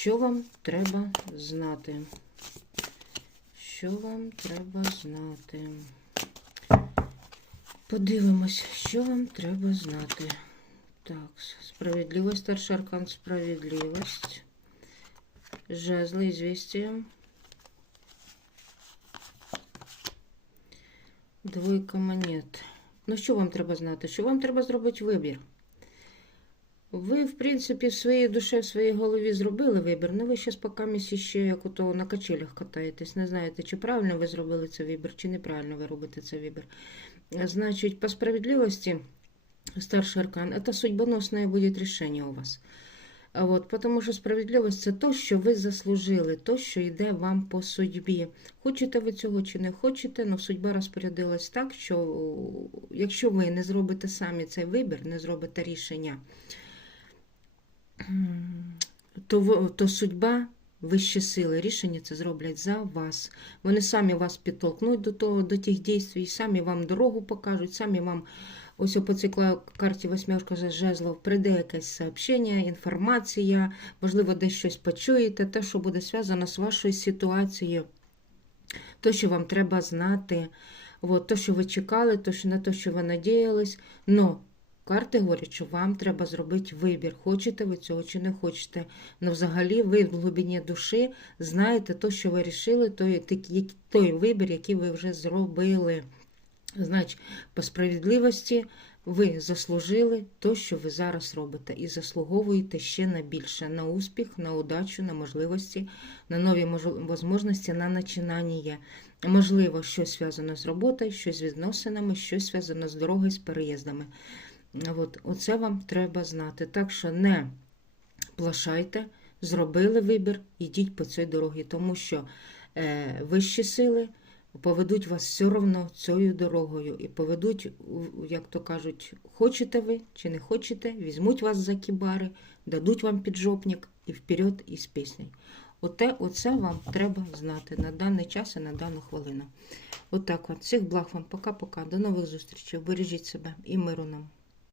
Що вам треба знати? Що вам треба знати? Подивимось, що вам треба знати. Так, справедливость, старший аркан, справедливость. Жезлы, известия. Двойка монет. Ну, що вам треба знати? Що вам треба зробити вибір? Ви, в принципі, в своїй душі, в своїй голові зробили вибір, але ви зараз поки ще як ото на качелях катаєтесь. Не знаєте, чи правильно ви зробили цей вибір, чи неправильно ви робите цей вибір. Значить, по справедливості, старший аркан, это судьбоносное будет решение у вас. От, тому що справедливість це то, що ви заслужили, то, що йде вам по судьбі. Хочете ви цього чи не хочете, але судьба розпорядилась так, що якщо ви не зробите самі цей вибір, не зробите рішення, то, то судьба, вищі сили, рішення це зроблять за вас. Вони самі вас підтолкнуть до того, до тих дій, самі вам дорогу покажуть, самі вам ось по цій карті восьмерка жезлов прийде якесь сообщення, інформація, можливо, десь щось почуєте, те, що буде зв'язано з вашою ситуацією, то, що вам треба знати, от, то, що ви чекали, то, що на те, що ви надіялись. Но карти говорять, що вам треба зробити вибір, хочете ви цього чи не хочете. Ну, взагалі, ви в глибині душі знаєте то, що ви рішили, той, той, вибір, який ви вже зробили. Значить, по справедливості ви заслужили то, що ви зараз робите, і заслуговуєте ще на більше, на успіх, на удачу, на можливості, на нові можливості, на начинання. Можливо, щось зв'язано з роботою, щось з відносинами, щось зв'язано з дорогою, з переїздами. От, оце вам треба знати. Так що не плашайте, зробили вибір, йдіть по цій дорогі, тому що е, вищі сили поведуть вас все одно цією дорогою і поведуть, як то кажуть, хочете ви чи не хочете, візьмуть вас за кібари, дадуть вам піджопник і вперед із піснею. Оте, оце вам треба знати на даний час і на дану хвилину. Отак от. Всіх благ вам. Пока-пока. До нових зустрічей. Бережіть себе і миру нам.